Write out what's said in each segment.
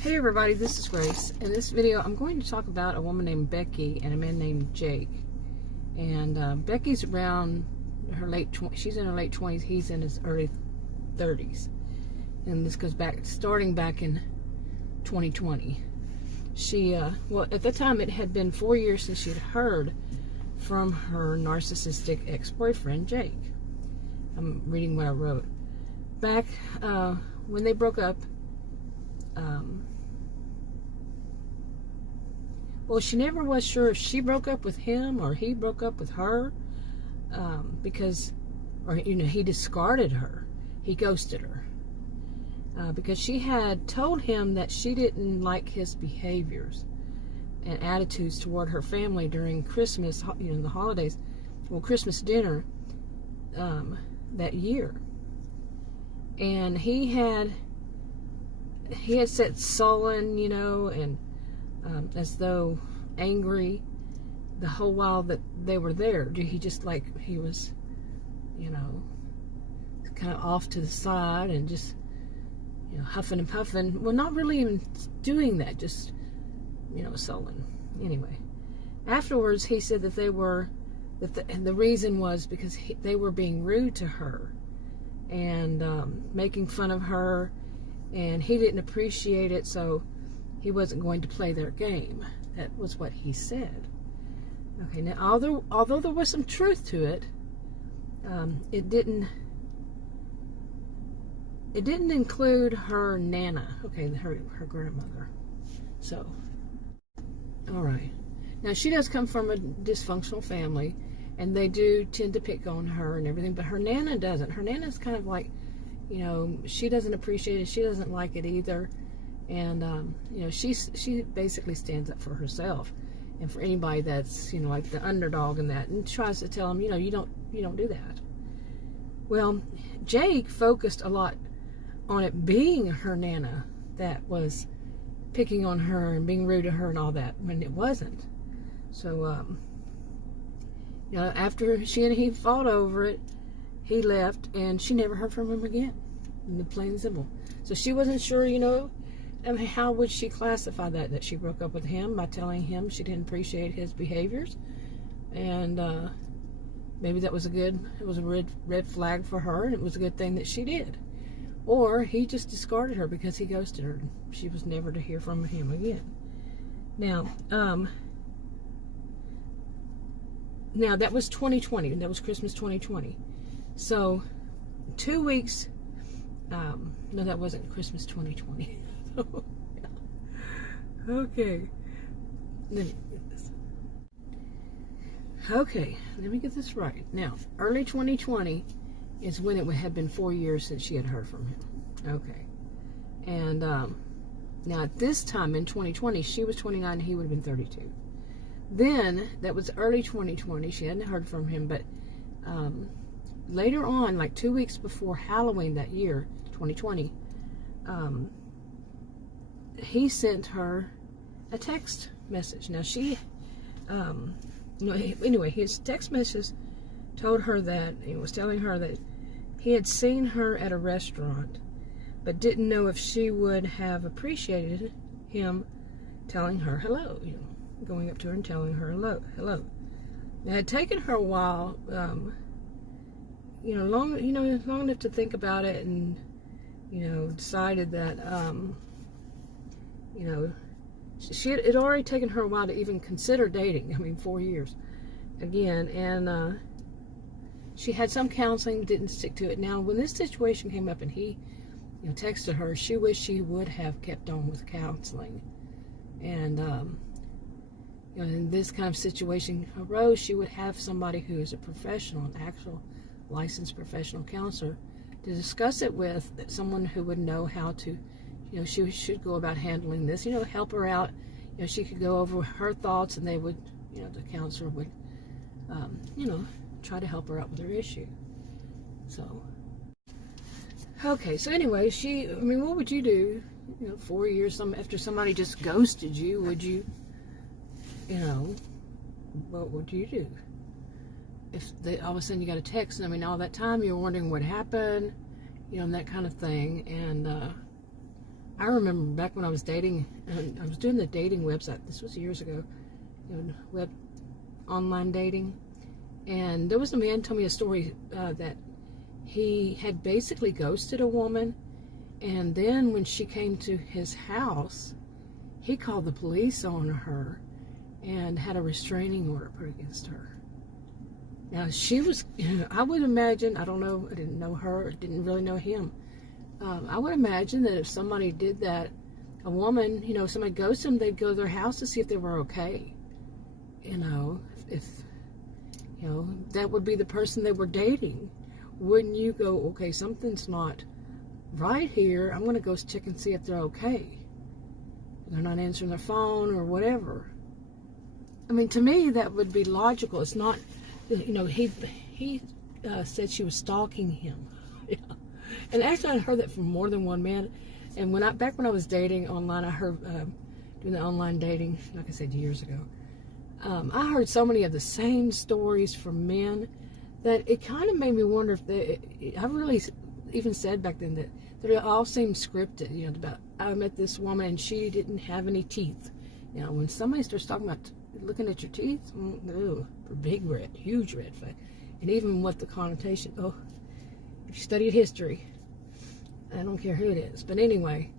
Hey everybody, this is Grace. In this video, I'm going to talk about a woman named Becky and a man named Jake. And Becky's around her she's in her late 20s, he's in his early 30s. And this goes back, starting back in 2020. She, well, at the time it had been 4 years since she'd heard from her narcissistic ex-boyfriend, Jake. I'm reading what I wrote. Back when they broke up, well, she never was sure if she broke up with him or he broke up with her, because, or, you know, he discarded her. He ghosted her. Because she had told him that she didn't like his behaviors and attitudes toward her family during Christmas, you know, the holidays, well, Christmas dinner that year. And he had sat sullen, you know, and as though angry the whole while that they were there. He just, like, he was, you know, kind of off to the side and just, you know, huffing and puffing. Well, not really even doing that, just, you know, sullen. Anyway, afterwards he said that the reason was because they were being rude to her and making fun of her, and he didn't appreciate it, so he wasn't going to play their game. That was what he said. Okay, now although there was some truth to it, it didn't include her Nana, okay, her grandmother. So, all right. Now, she does come from a dysfunctional family, and they do tend to pick on her and everything, but her Nana doesn't. Her Nana's kind of like, you know, she doesn't appreciate it. She doesn't like it either. And, you know, she basically stands up for herself and for anybody that's, you know, like the underdog and that, and tries to tell them, you know, you don't do that. Well, Jake focused a lot on it being her Nana that was picking on her and being rude to her and all that, when it wasn't. So, you know, after she and he fought over it, he left, and she never heard from him again. Plain and simple. So she wasn't sure, you know, I mean, how would she classify that she broke up with him by telling him she didn't appreciate his behaviors, and maybe that was a red flag for her, and it was a good thing that she did. Or he just discarded her because he ghosted her. She was never to hear from him again. Now that was 2020. That was Christmas 2020. So 2 weeks. No, that wasn't Christmas 2020. Okay. Let me get this. Okay, let me get this right. Now, early 2020 is when it had been 4 years since she had heard from him. Okay. And now at this time in 2020, she was 29 and he would have been 32. Then, that was early 2020. She hadn't heard from him, but later on, like 2 weeks before Halloween that year, 2020, he sent her a text message. Now she, anyway, his text message told her that, he was telling her that he had seen her at a restaurant, but didn't know if she would have appreciated him telling her hello, you know, going up to her and telling her hello. It had taken her a while, long enough to think about it, and, you know, decided that, you know, it had already taken her a while to even consider dating. I mean, 4 years again, and she had some counseling, didn't stick to it. Now, when this situation came up and he, you know, texted her, she wished she would have kept on with counseling. And, you know, in this kind of situation arose, she would have somebody who is a professional, an actual licensed professional counselor, to discuss it with, someone who would know how to, you know, she should go about handling this, you know, help her out. You know, she could go over her thoughts, and they would, you know, the counselor would, you know, try to help her out with her issue. So, okay, so anyway, I mean, what would you do, you know, 4 years after somebody just ghosted you? Would you, you know, what would you do? If all of a sudden you got a text, and I mean, all that time you were wondering what happened, you know, and that kind of thing. And I remember back when I was dating, and I was doing the dating website. This was years ago, online dating. And there was a man told me a story that he had basically ghosted a woman, and then when she came to his house, he called the police on her and had a restraining order put against her. Now, she was, I would imagine, I don't know, I didn't know her, didn't really know him. I would imagine that if somebody did that, a woman, somebody ghosted them, they'd go to their house to see if they were okay. If that would be the person they were dating. Wouldn't you go, okay, something's not right here, I'm going to go check and see if they're okay. They're not answering their phone or whatever. I mean, to me, that would be logical. It's not, he said she was stalking him. Yeah. And actually, I heard that from more than one man. And back when I was dating online, I heard, doing the online dating, like I said, years ago, I heard so many of the same stories from men that it kind of made me wonder if I really even said back then that they all seemed scripted, about, I met this woman and she didn't have any teeth. When somebody starts talking about looking at your teeth, big red, huge red flag. And even what the connotation, if you studied history, I don't care who it is. But anyway,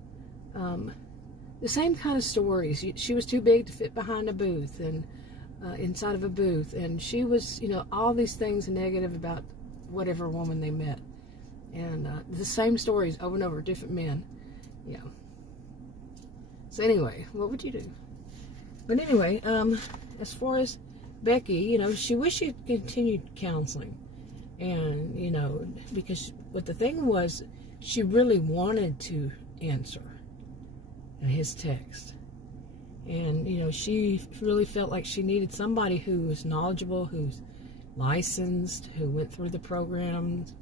the same kind of stories. She was too big to fit behind a booth and inside of a booth. And she was, all these things negative about whatever woman they met. And the same stories over and over, different men. Yeah. So anyway, what would you do? But anyway, as far as Becky, she wished she had continued counseling. And, because what the thing was, she really wanted to answer his text. And, she really felt like she needed somebody who was knowledgeable, who's licensed, who went through the programs,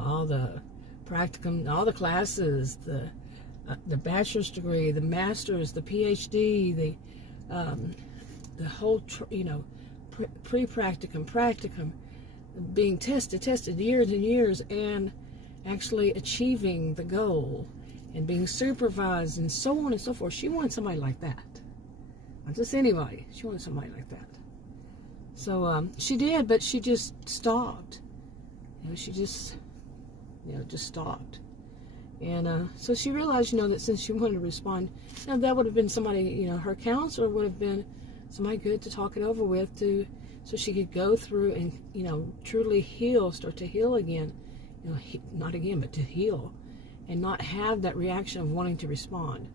all the practicum, all the classes, the bachelor's degree, the master's, the PhD, the whole, pre-practicum, practicum, being tested years and years, and actually achieving the goal, and being supervised, and so on and so forth. She wanted somebody like that. Not just anybody. She wanted somebody like that. So she did, but she just stopped. She just, just stopped. And so she realized, that since she wanted to respond, that would have been somebody, her counselor would have been somebody good to talk it over with, so she could go through and, truly heal, start to heal again. Not again, but to heal, and not have that reaction of wanting to respond.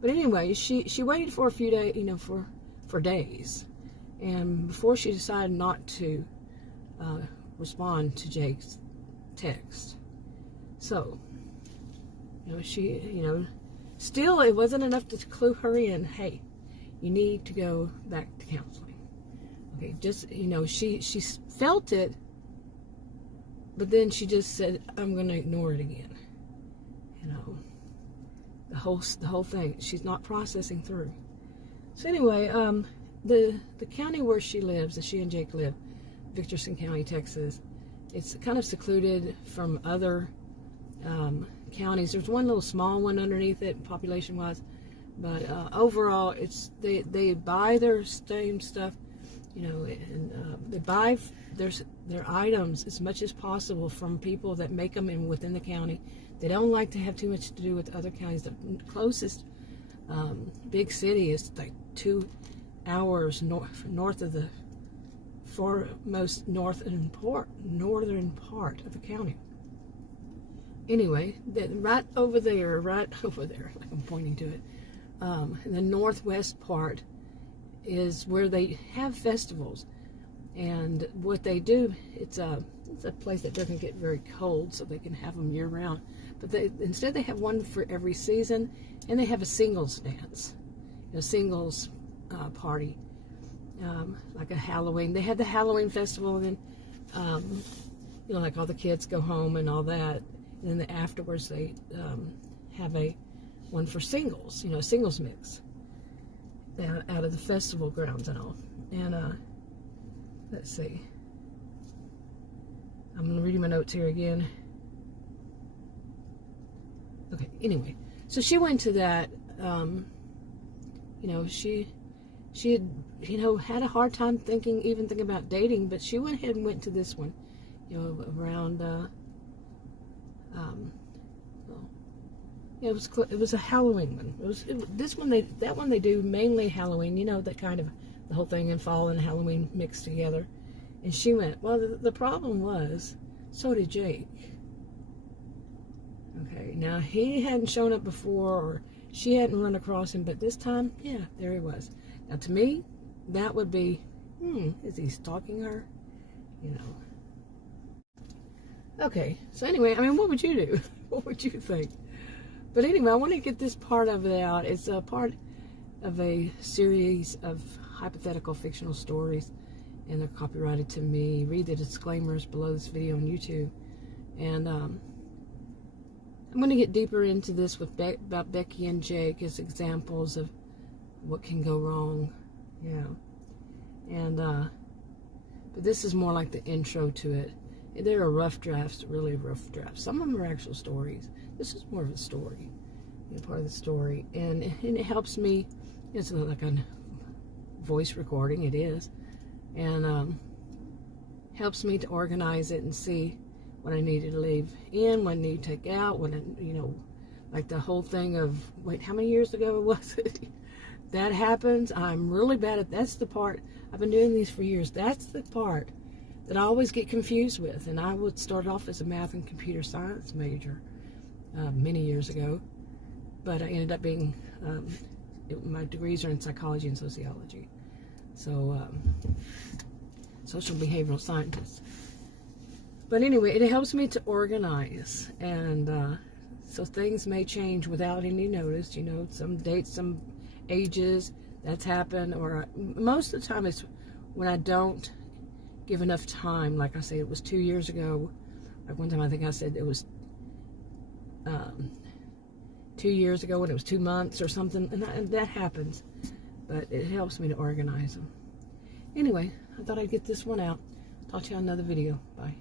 But anyway, she waited for a few days, for days, and before she decided not to respond to Jake's text. So, she, still it wasn't enough to clue her in. Hey, you need to go back to counseling. Okay, just, she felt it, but then she just said, I'm going to ignore it again. The whole thing, she's not processing through. So anyway, the county where she lives, that she and Jake live, Victorson County, Texas, it's kind of secluded from other counties. There's one little small one underneath it, population-wise, but overall, it's they buy their same stuff, and they buy their items as much as possible from people that make them within the county. They don't like to have too much to do with other counties. The closest big city is like 2 hours north of the foremost northern part of the county. Anyway, right over there, like I'm pointing to it, the northwest part is where they have festivals. And what they do, it's a place that doesn't get very cold, so they can have them year round. But instead they have one for every season, and they have a singles dance, a singles party, like a Halloween. They have the Halloween festival, and then like all the kids go home and all that. And then afterwards they have one for singles, singles mix out of the festival grounds and all. And let's see. I'm reading my notes here again. Okay, anyway. So she went to that, she had, had a hard time even thinking about dating, but she went ahead and went to this one, around, it was a Halloween one. That one they do mainly Halloween, that kind of, the whole thing in fall and Halloween mixed together. And she went, well, the problem was, so did Jake. Okay, now he hadn't shown up before, or she hadn't run across him, but this time, yeah, there he was. Now, to me, that would be, is he stalking her? Okay, so anyway, what would you do? What would you think? But anyway, I want to get this part of it out. It's a part of a series of hypothetical fictional stories, and they're copyrighted to me. Read the disclaimers below this video on YouTube. And I'm going to get deeper into this with about Becky and Jake as examples of what can go wrong. And but this is more like the intro to it. There are rough drafts, really rough drafts. Some of them are actual stories. This is more of a story, part of the story, and it helps me. It's like a voice recording. It is, and helps me to organize it and see what I needed to leave in, what I need to take out, like the whole thing of, wait, how many years ago was it? That happens. I'm really bad at, that's the part, I've been doing these for years. That's the part that I always get confused with. And I would start off as a math and computer science major many years ago, but I ended up being, my degrees are in psychology and sociology. So, social behavioral scientist. But anyway, it helps me to organize, and so things may change without any notice. Some dates, some ages, that's happened, or most of the time it's when I don't give enough time. Like I say, it was 2 years ago. Like one time I think I said it was 2 years ago when it was 2 months or something, and that happens. But it helps me to organize them. Anyway, I thought I'd get this one out. Talk to you on another video. Bye.